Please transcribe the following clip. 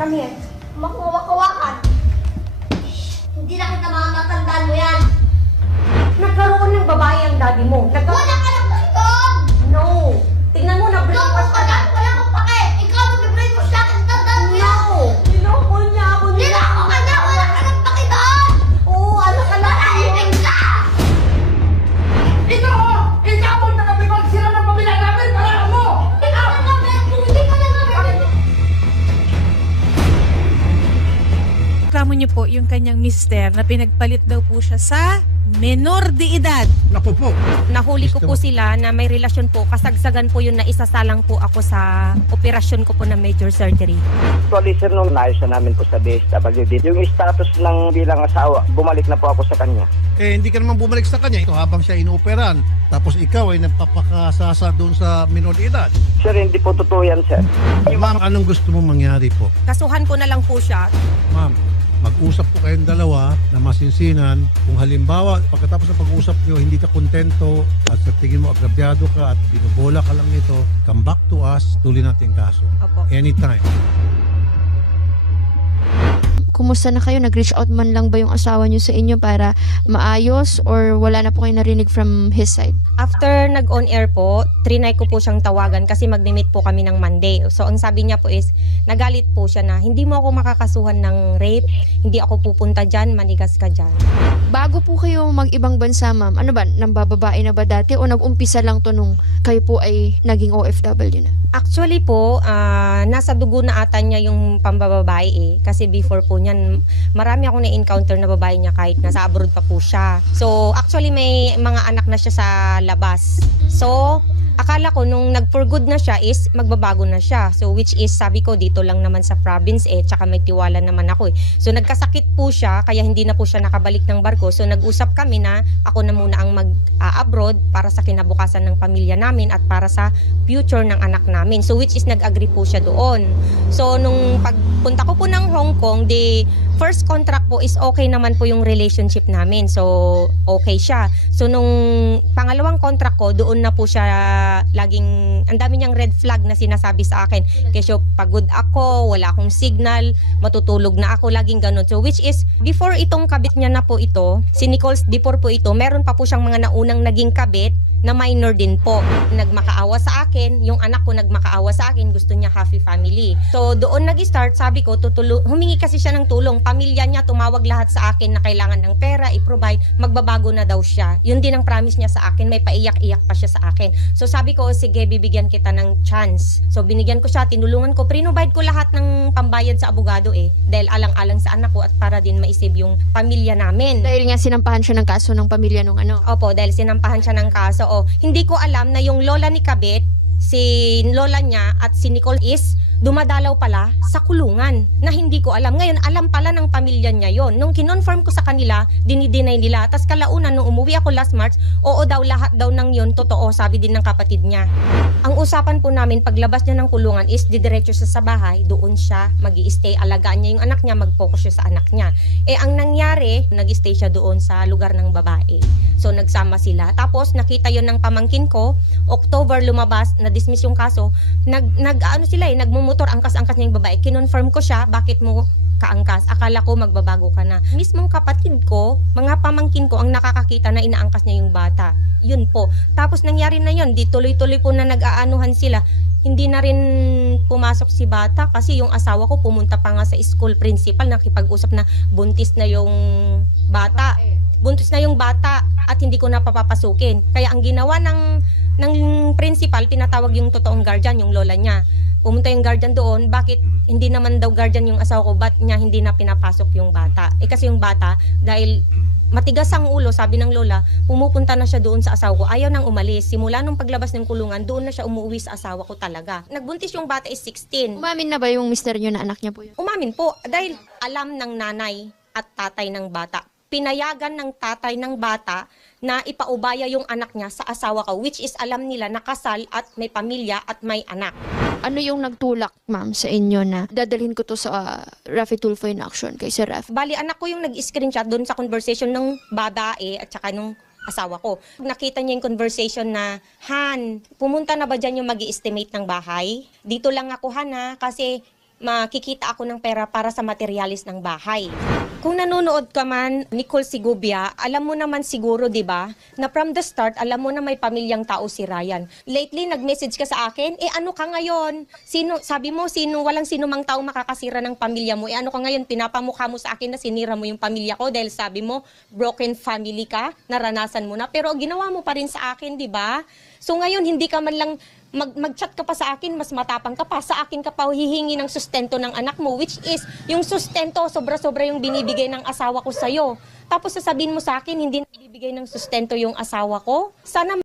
Come here. Makuwak-kawakan. Hindi na kita mga matandaan mo yan. Nagkaroon ng babae ang daddy mo. Wala ka ng baliktad! No! Tingnan mo, Ikaw na-brainwash ka ka na. yan! Wala kong pake! Ikaw mag-brain mo siya! Tandaan mo yan! No! Niloko niya ako niya. Nilako ka na! Wala ka ng pake doon! Oo, ano ka lang Manahimik ka! Ikaw! Ikaw ang nakapipagsira ng pamilya namin! Parang mo! Ikaw na nga, Ben! Kung hindi ka na nga, Ben! Reklamo niyo po yung kanyang mister na pinagpalit daw po siya sa menor de edad. Naku po! Nahuli ko po sila na may relasyon po. Kasagsagan po yun na isasalang po ako sa operasyon ko po na major surgery. Actually, sir, nung naayos na namin po sa DSWD, yung status ng bilang asawa, bumalik na po ako sa kanya. Eh, hindi ka naman bumalik sa kanya. Ito habang siya inoperan. Tapos ikaw ay nagpapakasasa doon sa minor de edad. Sir, hindi po totoo yan, sir. Ma'am, anong gusto mong mangyari po? Kasuhan ko na lang po siya. Ma'am, mag-usap po kayong dalawa na masinsinan. Kung halimbawa, pagkatapos ng pag-usap nyo, hindi ka kontento at sa tingin mo agrabyado ka at binubola ka lang nito, come back to us, tuloy natin kaso. Opo. Anytime. Kumusta na kayo? Nag-reach out man lang ba yung asawa niyo sa inyo para maayos or wala na po kayo narinig from his side? After nag-on air po, trinay ko po siyang tawagan kasi mag-meet po kami ng Monday. So ang sabi niya po is, nagalit po siya na hindi mo ako makakasuhan ng rape, hindi ako pupunta dyan, manigas ka dyan. Bago po kayo mag-ibang bansa, ma'am, ano ba, nambababae na ba dati o nag-umpisa lang to nung kayo po ay naging OFW na? Actually po, nasa dugo na ata niya yung pambababae eh. Kasi before po niyan, marami akong na-encounter na babae niya kahit nasa abroad pa po siya. So actually may mga anak na siya sa labas. So akala ko nung nag-for good na siya is magbabago na siya. So which is sabi ko dito lang naman sa province eh, tsaka may tiwala naman ako eh. So nagkasakit po siya kaya hindi na po siya nakabalik ng barko. So nag-usap kami na ako na muna ang mag-abroad para sa kinabukasan ng pamilya namin at para sa future ng anak namin. So which is nag-agree po siya doon. So nung pagpunta ko po ng Hong Kong, the first contract po is okay naman po yung relationship namin. So okay siya. So nung pangalawang contract ko, doon na po siya laging, ang dami niyang red flag na sinasabi sa akin. Kasi pagod ako, wala akong signal, matutulog na ako, laging ganun. So which is, before itong kabit niya na po ito, si Nichols, before po ito, meron pa po siyang mga naunang naging kabit na minor din po. Nagmakaawa sa akin, yung anak ko nagmakaawa sa akin, gusto niya happy family. So doon nag-start, sabi ko, humingi kasi siya ng tulong. Pamilya niya, tumawag lahat sa akin na kailangan ng pera, i-provide, magbabago na daw siya. Yun din ang promise niya sa akin, may paiyak-iyak pa siya sa akin. So sabi ko, sige, bibigyan kita ng chance. So binigyan ko siya, tinulungan ko, provide ko lahat ng pambayad sa abogado eh. Dahil alang-alang sa anak ko at para din ma-save yung pamilya namin. Dahil nga sinampahan siya ng kaso ng pamilya nung ano. Opo, dahil sinampahan siya ng kaso. Hindi ko alam na yung lola ni Kabit, si lola niya at si Nicole is dumadalaw pala sa kulungan na hindi ko alam. Ngayon, alam pala ng pamilya niya yon. Nung kinonfirm ko sa kanila, dinideny nila. Tapos kalaunan, nung umuwi ako last March, oo daw, lahat daw ng yon totoo, sabi din ng kapatid niya. Ang usapan po namin, paglabas niya ng kulungan is didiretso siya sa bahay, doon siya mag-i-stay, alagaan niya yung anak niya, mag-focus siya sa anak niya. Eh, ang nangyari, nag-stay siya doon sa lugar ng babae. So, nagsama sila. Tapos, nakita yon ng pamangkin ko, October lumabas, na-dismiss yung kaso, nagmumotor, angkas-angkas niya yung babae. Kinonfirm ko siya, bakit mo kaangkas? Akala ko magbabago ka na. Mismong kapatid ko, mga pamangkin ko ang nakakakita na inaangkas niya yung bata. Yun po. Tapos nangyari na yun, di tuloy-tuloy po na nag-aanuhan sila. Hindi na rin pumasok si bata kasi yung asawa ko pumunta pa nga sa school principal, nakipag-usap na buntis na yung bata. Buntis na yung bata at hindi ko na papapasukin. Kaya ang ginawa ng principal, pinatawag yung totoong guardian, yung lola niya. Pumunta yung guardian doon, bakit hindi naman daw guardian yung asawa ko, ba't niya hindi na pinapasok yung bata? Eh kasi yung bata, dahil matigas ang ulo, sabi ng lola, pumupunta na siya doon sa asawa ko, ayaw nang umalis. Simula nung paglabas ng kulungan, doon na siya umuwi sa asawa ko talaga. Nagbuntis yung bata is 16. Umamin na ba yung mister niyo na anak niya po yun? Umamin po, dahil alam ng nanay at tatay ng bata. Pinayagan ng tatay ng bata na ipaubaya yung anak niya sa asawa ko, which is alam nila nakasal at may pamilya at may anak. Ano yung nagtulak, ma'am, sa inyo na dadalhin ko to sa Raffy Tulfo in action kay Sir Raff? Bali, anak ko yung nag-screenshot doon sa conversation ng babae at saka nung asawa ko. Nakita niya yung conversation na, Han, pumunta na ba dyan yung mag-i-estimate ng bahay? Dito lang ako, Han, ha, kasi makikita ako ng pera para sa materialis ng bahay. Kung nanonood ka man, Nicole Sigubia, alam mo naman siguro, di ba, na from the start, alam mo na may pamilyang tao si Ryan. Lately, nag-message ka sa akin, ano ka ngayon? Sabi mo, walang sino mang tao makakasira ng pamilya mo. Ano ka ngayon? Pinapamukha mo sa akin na sinira mo yung pamilya ko dahil sabi mo, broken family ka, naranasan mo na. Pero ginawa mo pa rin sa akin, di ba? So ngayon, hindi ka man lang mag-chat ka pa sa akin, mas matapang ka pa. Sa akin ka pa hihingi ng sustento ng anak mo, which is, yung sustento, sobra-sobra yung binibigay ng asawa ko sa'yo. Tapos sasabihin mo sa akin, hindi na bibigay ng sustento yung asawa ko. Sana